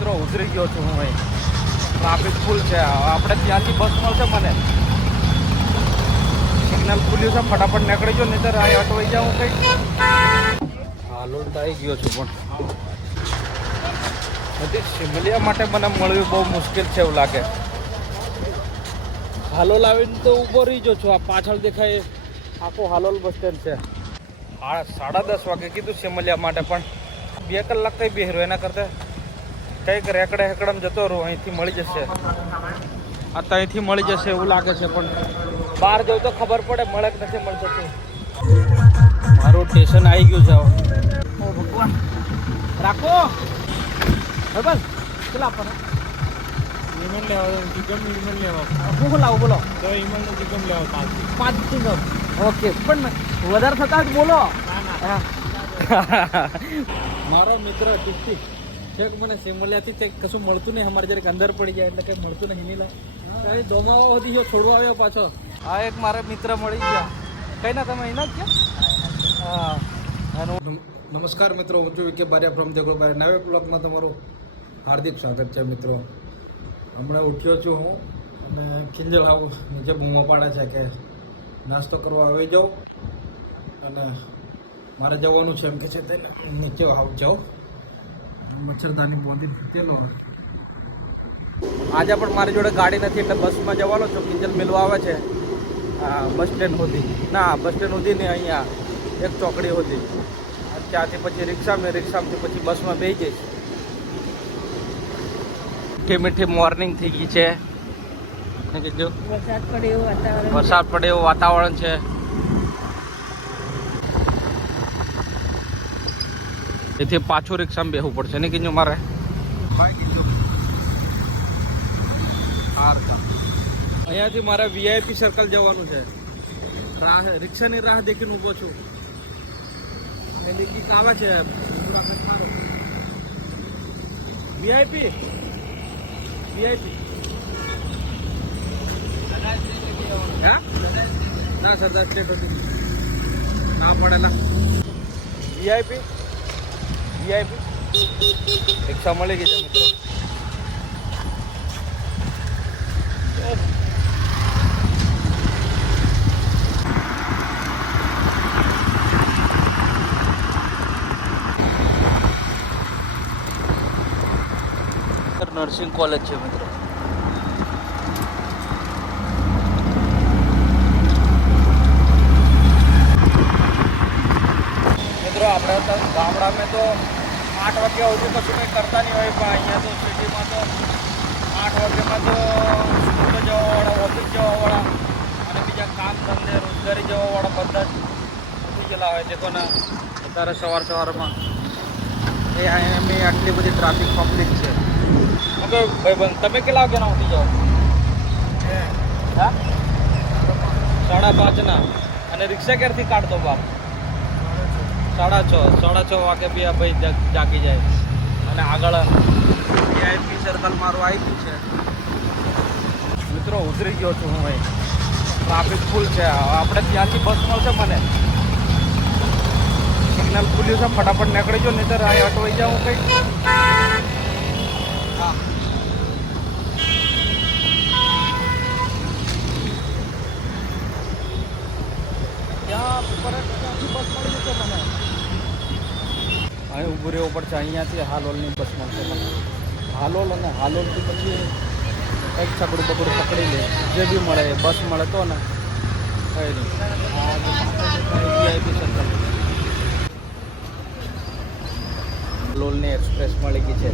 મિત્રો ઉતરી ગયો છું હું અહીં. ટ્રાફિક ફૂલ છે. આપણે ત્યાંથી બસ મળશે મને. સિગ્નલ ખુલ્યું છે, ફટાફટ નીકળી ગયો, નહીં તો અહીં અટવાઈ જાઉં કંઈ. હાલોલ તો આવી ગયો છું પણ હજી સિમલિયા માટે મને મળવું બહુ મુશ્કેલ છે એવું લાગે. હાલોલ આવીને તો ઊભો રહી ગયો છું. આ પાછળ દેખાય આખો હાલોલ બસ સ્ટેન્ડ છે. 10:30 વાગે કીધું સિમલિયા માટે, પણ 2 કલાક કંઈ બેહરો. એના કરતાં કંઈક રેકડે હેકડમ જતો રહું. અહીંથી મળી જશે, આ ત્યાંથી મળી જશે એવું લાગે છે. પણ બહાર જવું તો ખબર પડે મળે કે નથી મળતું. મારું સ્ટેશન આવી ગયું છે. ઓ ભગવાન, રાખો બરાબર. કેટલા આપવાના? ઈમેલ લેવા ચિકન ઈમેલ લેવા શું લાવો બોલો? તો ઈમેલનું ચિકન લેવા 5 ચિકન. ઓકે, પણ વધારે થતા જ બોલો. મારો મિત્ર ટીકટી છેક મને સિમલિયાથી તે કશું મળતું નહીં. અમારે જરીક અંદર પડી જાય એટલે કંઈ મળતું નહીં. મિલા કઈ દોમાવા હતી ગયો, છોડવા આવ્યો પાછો. આ એક મારા મિત્ર મળી ગયા. કઈ ના તમે અહીંના જ ગયા? હા. નમસ્કાર મિત્રો, હું છું વિકે બારિયા ફ્રોમ જગોબારી. નવા બ્લોગમાં તમારું હાર્દિક સ્વાગત છે મિત્રો. હમણાં ઉઠ્યો છું હું અને ખીંજલ આવું નીચે બૂમો પાડે છે કે નાસ્તો કરવા આવી જાઉં અને મારે જવાનું છે એમ કે છે તેને નીચે જાઉં. મચ્છરદાની બોંધી ફૂટેલો. આજે પણ મારી જોડે ગાડી નથી એટલે બસમાં જવાનો છું. કિંજલ મિલવા આવે છે બસ સ્ટેન્ડ સુધી. ના, બસ સ્ટેન્ડ સુધી ને અહીંયા એક ચોકડી સુધી. ત્યાંથી પછી રિક્ષામાંથી પછી બસમાં બેસી જઈશ. મીઠી મીઠી મોર્નિંગ થઈ ગઈ છે. વરસાદ પડે એવું વાતાવરણ છે. એથી પાછું રિક્ષામાં બેસવું પડશે ને કીધું મારે. અહીંયાથી મારે VIP સર્કલ જવાનું છે. રિક્ષાની રાહ દેખીને ઊભો છું. એટલે આવે છે VIP હા ના સરદાર સ્ટેટ હતી ના પડેલા. VIP રિક્ષા મળી ગઈ છે મિત્રો. નર્સિંગ કોલેજ છે મિત્રો. આપણે ગામડામાં તો 8 વાગ્યા સુધી કશું કંઈ કરતા નહીં હોય, પણ અહીંયા તો સિટીમાં તો 8 વાગ્યામાં તો સ્કૂલે જવાવાળા, ઓફિસ જવાવાળા અને બીજા કામ ધંધે રોજગારી જવાવાળા બધા જ ઉઠી ગયેલા હોય. દેખોને અત્યારે સવારમાં એ આટલી બધી ટ્રાફિક પબ્લિક છે. ઓકે ભાઈબંધ, તમે કેટલા વાગ્યાના ઉઠી જાઓ? હા, 5:30ના. અને રિક્ષા ક્યારથી કાઢતો બાપ? 6:30 વાગે બી આ ભાઈ જાગી જાય. અને આગળ VIP સર્કલ મારું આવી ગયું છે મિત્રો. ઉતરી ગયો છું હું અહીં. ટ્રાફિક ફૂલ છે. આપણે ત્યાંથી બસ મળશે મને. સિગ્નલ ખુલ્યું છે, ફટાફટ નીકળી ગયો, નહીં તો અહીં અટવાઈ જાઉં કંઈક. હા, ત્યાંથી બસ મળી જશે મને. અહીં ઊભું રહેવું પડશે. અહીંયાથી હાલોલની બસ મળશે મને. હાલોલ અને હાલોલથી પછી કંઈક છકડું પકડું પકડી લે. જે બી મળે એ બસ મળે તો ને કંઈ નહીં. આ VIP સર્કલ હાલોલની એક્સપ્રેસ મળી ગઈ છે.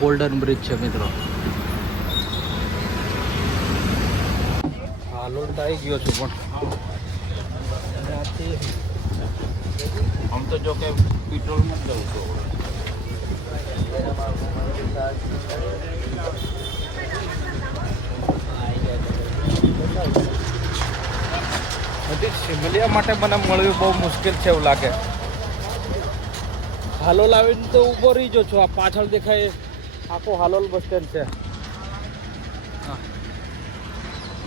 ગોલ્ડન બ્રિજ છે મિત્રો. હાલોલ તો આવી ગયો છું પણ ત્યાંથી આમ તો જો કે પેટ્રોલમાં જ જવું છું. હજી સિમલિયા માટે મને મળવું બહુ મુશ્કેલ છે એવું લાગે. હાલોલ આવીને તો ઊભો રહી ગયો છું. આ પાછળ દેખાય આખો હાલોલ બસ સ્ટેન્ડ છે.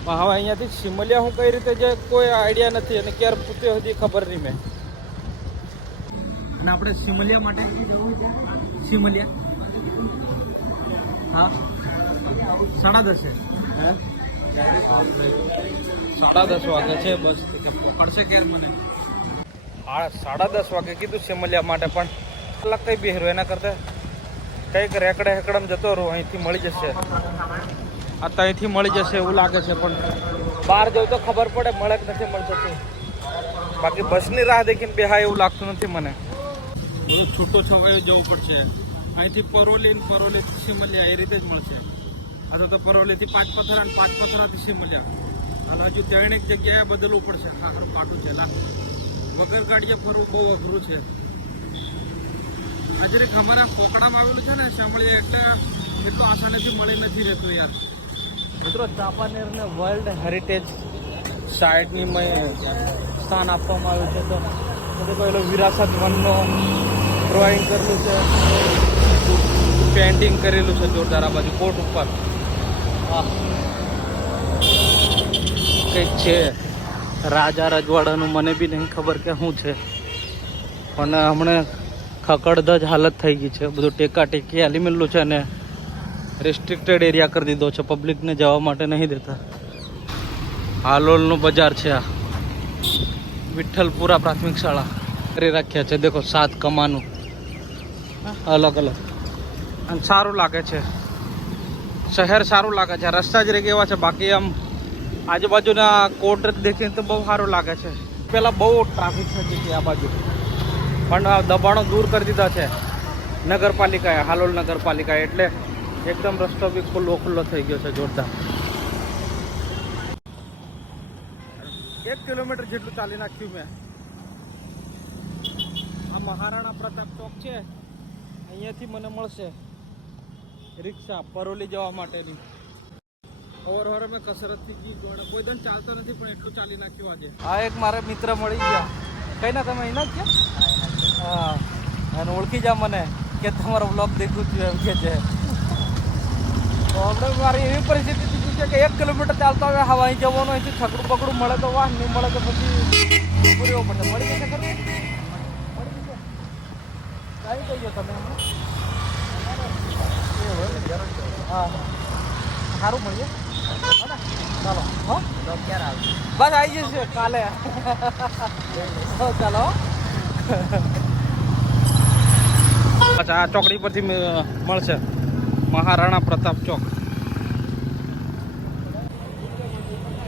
પણ હવે અહીંયાથી સિમલિયા હું કઈ રીતે જાય કોઈ આઈડિયા નથી અને ક્યારે પૂછ્યો હજી ખબર નહીં મેં. અને આપણે સિમલિયા માટે જવું છે. સિમલિયા હા 10:30 10:30 વાગે છે બસ પકડશે ક્યારે મને 10:30 વાગે કીધું સિમલિયા માટે પણ કલાક કઈ બેહરો એના કરતા કંઈક રેકડે હેકડમ જતો રહું અહીંથી મળી જશે આ ત્યાંથી મળી જશે એવું લાગે છે પણ બહાર જવું તો ખબર પડે મળે કે નથી મળતું બાકી બસની રાહ દેખીને બેહાય એવું લાગતું નથી મને બધું છૂટો છવાયો જવું પડશે અહીંથી પરોલીથી સિમલિયા એ રીતે જ મળશે અથવા તો પરોલીથી 5 પથરા અને 5 પથરાથી સિમલિયા અને હજુ ત્યાં એક જગ્યાએ બદલવું પડશે આખરું કાઢું છે વગર ગાડીએ ફરવું બહુ અઘરું છે આજે અમારા કોકડામાં આવેલું છે ને સાંભળીએ એટલે એટલું આસાનીથી મળી નથી રહેતું યાર મિત્રો ચાંપાનેરને વર્લ્ડ હેરિટેજ સાઇટની સ્થાન આપવામાં આવ્યું છે તો પહેલો વિરાસત વનનો ડ્રોઈંગ કરેલું છે પેઇન્ટિંગ કરેલું છે જોરદાર આ બાજુ કોટ ઉપર કંઈક છે રાજા રજવાડાનું મને બી નહીં ખબર કે શું છે પણ હમણાં ખકડધજ હાલત થઈ ગઈ છે બધું ટેકા ટેકી હાલી મેલું છે અને રેસ્ટ્રિક્ટેડ એરિયા કરી દીધો છે પબ્લિકને જવા માટે નહીં દેતા હાલોલનું બજાર છે આ વિઠ્ઠલપુરા પ્રાથમિક શાળા કરી રાખ્યા છે દેખો 7 કમાનું અલગ અલગ અને સારું લાગે છે શહેર સારું લાગે છે રસ્તા જ રહી એવા છે બાકી આમ આજુબાજુના કોટ દેખીને તો બહુ સારું લાગે છે પહેલાં બહુ ટ્રાફિક થતી હતી આ બાજુ પણ દબાણો દૂર કરી દીધા છે નગરપાલિકાએ હાલોલ નગરપાલિકાએ એટલે એકદમ રસ્તો બી ખુલ્લો થઈ ગયો છે જોરદાર 1 કિલોમીટર જેટલું ચાલી નાખ્યું મેં આ મહારાણા પ્રતાપ ચોક છે અહીંયાથી મને મળશે રિક્ષા પરોલી જવા માટેની ઓવર મેં કસરતથી કોઈ દન ચાલતો નથી પણ એટલું ચાલી નાખ્યું આજે આ એક મારા મિત્ર મળી ગયા કઈ ના તમે અહીંના જ છે હા અને ઓળખી જા મને કે તમારો બ્લોગ દેખું છું એમ કે છે તો આપણે મારી એવી પરિસ્થિતિ થઈ છે કે 1 કિલોમીટર ચાલતા હવે હવા અહીં જવાનું અહીંથી છકડું પકડું મળે તો વાહ નહીં મળે તો પછી પૂરવું પડશે મળી જશે ખરું મળી જશે કઈ કહીજો તમે હા સારું મળીએ ચાલો હા ક્યારે આવશે બસ આવી જશે કાલે ચાલો અચ્છા આ ચોકડી પરથી મળશે મહારાણા પ્રતાપ ચોક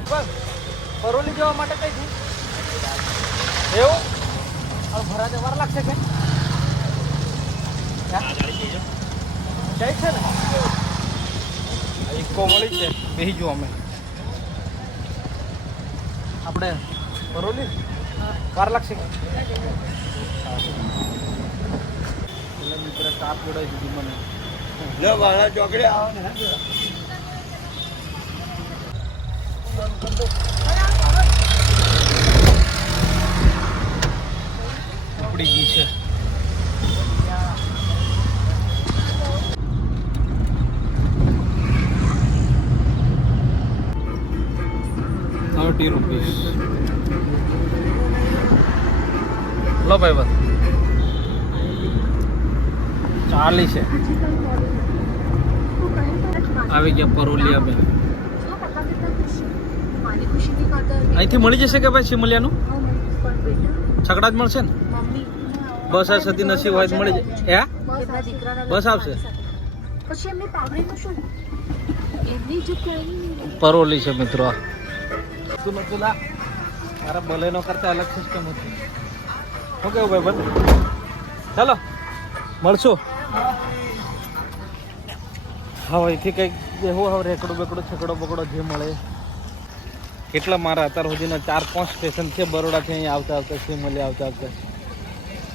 બસ પરોલી જવા માટે કઈ થી એવું હવે ભરાજે વાર લાગશે કે જાય છે ને ઇકો મળી છે બેસી જો અમે આપણે પરોલી વાર લાગશે કે મિત્ર કાર જોડાઈ દીધી મને લે વાળા ચોકડે આવો ને ઉપડી ગઈ છે 30 રૂપીસ લો ભાઈ બસ 40 છે આવી ગયા પરોલી અમે અહીંથી મળી જશે કે ભાઈ સિમલિયાનું છકડા જ મળશે ને બસ આ સતી નસીબ હોય તો મળી જાય બસ આવશે પરોલી છે મિત્રો મારા બલેનો કરતા અલગ સિસ્ટમ હતી શું કેવું ભાઈ બધું ચાલો મળશું હવે અહીંથી કંઈક એવું હવે રેકડો બેકડો છકડો બકડો જે મળે કેટલા મારા અત્યાર સુધીના 4-5 સ્ટેશન છે બરોડાથી અહીં આવતા આવતા સિમલિયા આવતા આવતા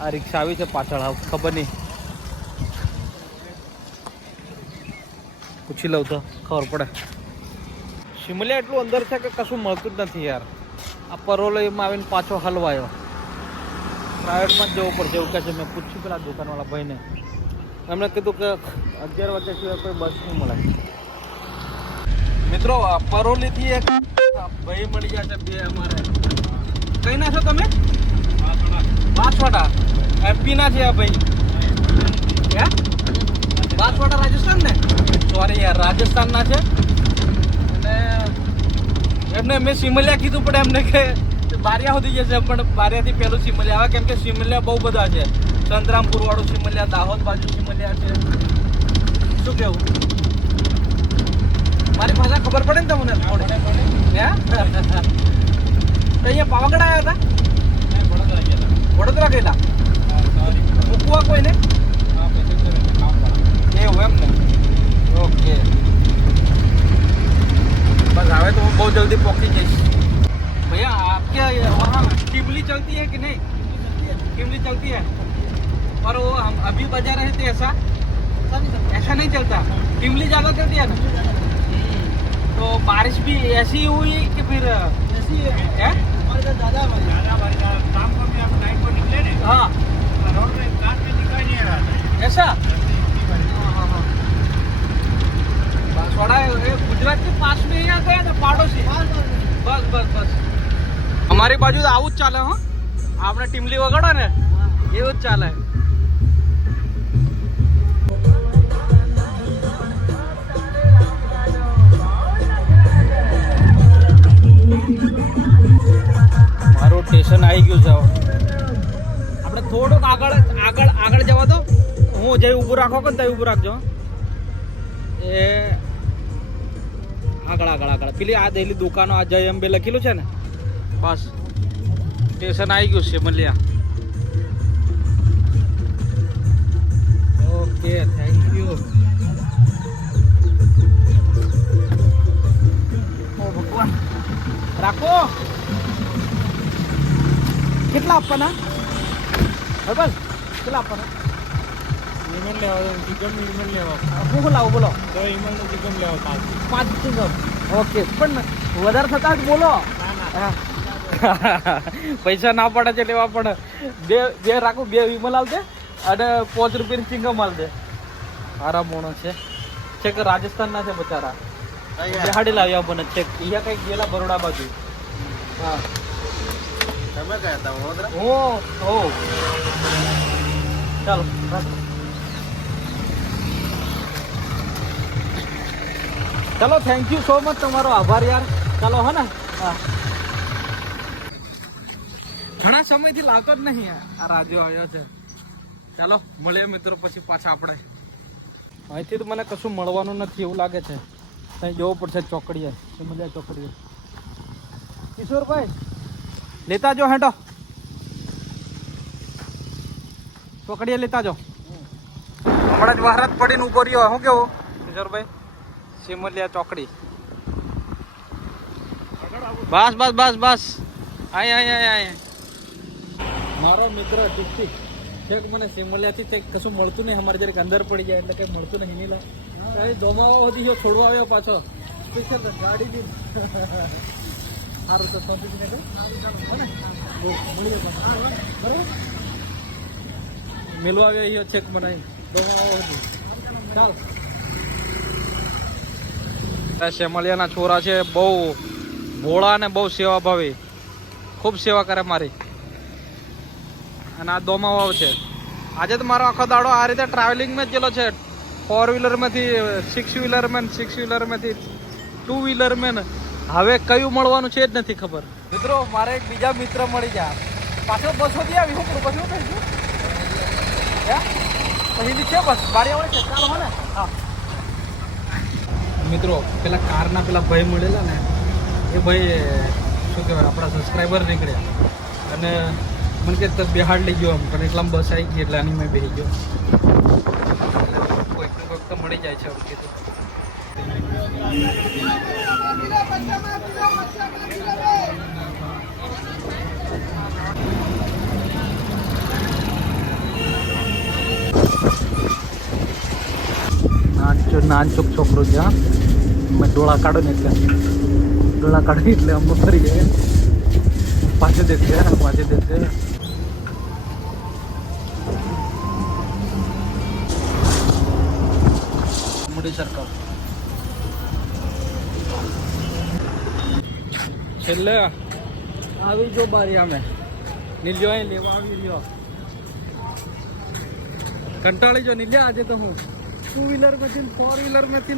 આ રિક્ષા આવી છે પાછળ ખબર નહીં પૂછી લઉં તો ખબર પડે સિમલિયા એટલું અંદર છે કે કશું મળતું જ નથી યાર આ પરોલીમાં આવીને પાછો હલવાયો પ્રાઇવેટમાં જ જવું પડશે એવું કહે છે મેં પૂછ્યું પેલા દુકાનવાળા ભાઈને એમણે કીધું કે 11 વાગ્યા સિવાય કોઈ બસ નહીં મળે મિત્રો પરોલીથી એક ભાઈ મળી ગયા છે બે અમારે કઈ ના છો તમે બાંસવાડા એમપી ના છે આ ભાઈ હે બાંસવાડા રાજસ્થાન ને સોરી યાર રાજસ્થાન ના છે અને એમને મેં સિમલિયા કીધું પણ એમને કે બારિયા સુધી જશે પણ બારિયાથી પહેલું સિમલિયા આવે કેમ કે સિમલિયા બહુ બધા છે સંતરામપુર વાળું સિમલિયા દાહોદ બાજુ સિમલિયા છે શું કેવું મારી ભાષા ખબર પડે ને તમને હે તો અહીંયા પાવાગઢ આવ્યા હતા વડોદરા ગયેલા મૂકવા કોઈને એવું એમ ને ઓકે बस आवे तो बहुत जल्दी पहुंची जाइए भैया आपके वहाँ टिमली चलती है कि नहीं टिमली चलती है और वो हम अभी बजा रहे थे ऐसा नहीं चलता टिमली ज़्यादा चलती है ना तो बारिश भी ऐसी हुई कि फिर ऐसी है ज़्यादा काम को भी आप नाइट को निकले नहीं हाँ रोड में कार में निकल नहीं रहा ऐसा बांसवाड़ा गुजरात के पास में ही आता है ना पाड़ोसी बस बस बस हमारी बाजू तो आવું જ ચાલે હો આપણે ટીમલી વગાડો ને એવું જ ચાલે મારું સ્ટેશન આવી ગયું છે આપણે થોડુંક આગળ જવા દો હું જઈ ઊભું રાખો કે તઈ ઊભું રાખજો એ આગળ પેલી આ દેલી દુકાનો આ જય અંબે લખેલું છે ને બસ સ્ટેશન આવી ગયું છે મલિયા ઓકે થેન્ક યુ ઓ ભગવાન રાખો કેટલા આપવાના બરાબર કેટલા આપવાના ઈમન લેવા ચિકન ઈમન લેવા હું લાવું બોલો તો ઈમન ચિકન લેવા 5 ચિકન ઓકે પણ વધારે થતા જ બોલો પૈસા ના પડે છે લેવા પણ બે રાખું 2 વિમલ આલ દે અને 5 રૂપિયાની ચિંગમ આલ દે સારા મોણો છે કે રાજસ્થાન ના છે બચારા બિહાડી લાવ્યા પણ છે અહીંયા કઈ ગયેલા બરોડા બાજુ હા તમે કયા હતા વડોદરા ઓ ચાલો રાખો चलो थैंक यू सो मच તમારો આભાર યાર ચાલો હે ને હા ઘણા સમયથી લાવતો જ નહીં આ રાજુ આવ્યો છે ચાલો મળીએ મિત્રો પછી પાછા આપણે અહીંથી તો મને કશું મળવાનું નથી એવું લાગે છે ત્યાં જવું પડશે ચોકડીએ મજા ચોકડીએ કિશોરભાઈ લેતા જો હેઠો ચોકડીએ લેતા જો હમણાં જ વહારત પડીને ઉભો રહ્યો શું કેવું કિશોરભાઈ સિમલિયા ચોકડી બસ બસ બસ બસ આય મારો મિત્ર ટીક છેક મને સિમલિયાથી છેક કશું મળતું નહીં અમારે જરીક અંદર પડી જાય એટલે કંઈ મળતું નહીં નીલા દોમાવા વધી ગયો છોડવા આવ્યો પાછો સ્પેશિયલ ગાડી બી સારું તો સોંપી ને મળી જાય બરાબર મેળવા આવ્યો છેક મને દોમાવા હતી ચાલ શેમલિયાના છોરા છે બહુ ભોળા અને બહુ સેવાભાવી ખૂબ સેવા કરે મારી અને આ દોમાવાવ છે આજે તો મારો આખો દાડો આ રીતે ટ્રાવેલિંગમાં જ ગયેલો છે 4 વ્હીલરમાંથી 6 વ્હીલરમેન 6 વ્હીલરમાંથી 2 વ્હીલરમેન હવે કયું મળવાનું છે જ નથી ખબર મિત્રો મારે એક બીજા મિત્ર મળી ગયા પાછળ બસો થી આવી હું બસ શું કહીશું પહેલી છે બસ બારીવાળી છે ચાલો હો ને હા મિત્રો પેલા કારના પેલા ભાઈ મળેલા ને એ ભાઈ શું કહેવાય આપણા સબસ્ક્રાઈબર નીકળ્યા અને મને કે બિહાર લઈ ગયો એમ પણ એટલામાં બસ આવી ગઈ એટલે આની મેં બેસી ગયો કોઈક તો મળી જાય છે ઓકે તો નાનચુક છોકરો છે હા મેં ડોળા કાઢો ને એટલે અમુક ફરી જાય પાછળ દેશે મોટી સરકાર છેલ્લે આવી જો બારી અમે નીલજો અહીં લેવા આવી રહ્યો કંટાળી જો નીલ્યા આજે તો હું 2 વ્હીલરમાંથી 4 વ્હીલરમાંથી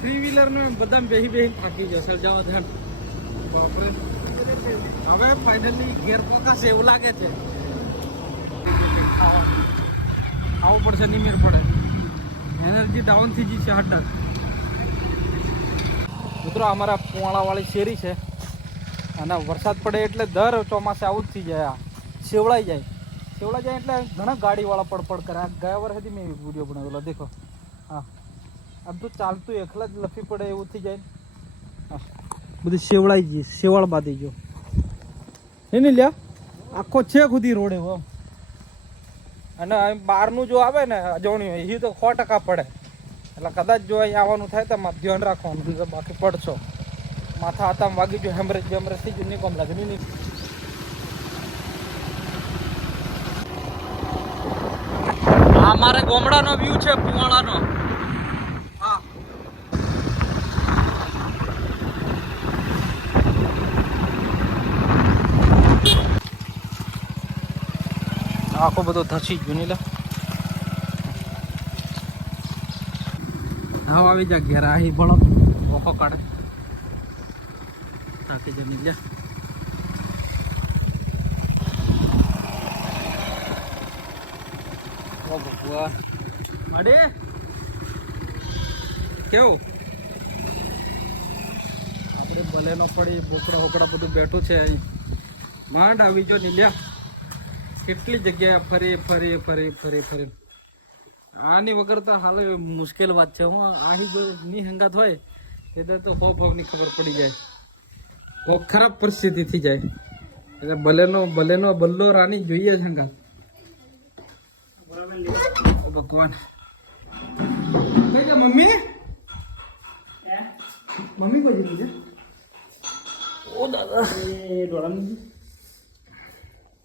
3 વ્હીલરમાં બધા બેહી થાકી જશે જાઓ ધ્યાન બાપરે હવે ફાઇનલી ઘેર પકાશે એવું લાગે છે ખાવું પડશે નહીં મેર પડે એનર્જી ડાઉન થઈ ગઈ છે હટાક મિત્રો અમારા પોવાળાવાળી શેરી છે અને વરસાદ પડે એટલે દર ચોમાસે આવું જ થઈ જાય આ સેવડાઈ જાય એટલે ઘણા ગાડીવાળા પડપડ કરે આ ગયા વર્ષથી મેં વિડીયો બનાવેલો દેખો હા આમ તો ચાલતું એકલા જ લફી પડે એવું થઈ જાય હા બધી સેવડાઈ ગઈ સેવાળ બાંધી ગયો એને લ્યા આખો છે ખુદી રોડે હો અને બહારનું જો આવે ને અજવણી એ તો 100% પડે એટલે કદાચ જો અહીં આવવાનું થાય તો ધ્યાન રાખવાનું બાકી પડશો માથા હાથામાં વાગી જો હેમરેજ થઈ ગયું નહીં કોમ લાગે નહીં આ મારે ગોમડાનો વ્યૂ છે પુવાળાનો હા આખો બધો ધસી ગયો નીલા હા આવી જા ઘેર આહી બળદ ઓખો કાઢે થાકી જા નીલા ઓ ભગવાન અડે કેવું આપણે ભલે ન પડી બોકડા બધું બેઠું છે અહીં માંડ આવી જો નીલ્યા કેટલી જગ્યાએ ફરી આની વગર તો હાલ મુશ્કેલ વાત છે હું આહી જો ની હંગાત હોય એટલે તો ભોગની ખબર પડી જાય બહુ ખરાબ પરિસ્થિતિ થઈ જાય એટલે ભલેનો બલ્લો રાની જોઈએ જ હંગાત ભગવાન કઈ જા મમ્મી કોઈ જતી છે ઓ દાદા એ ડોળા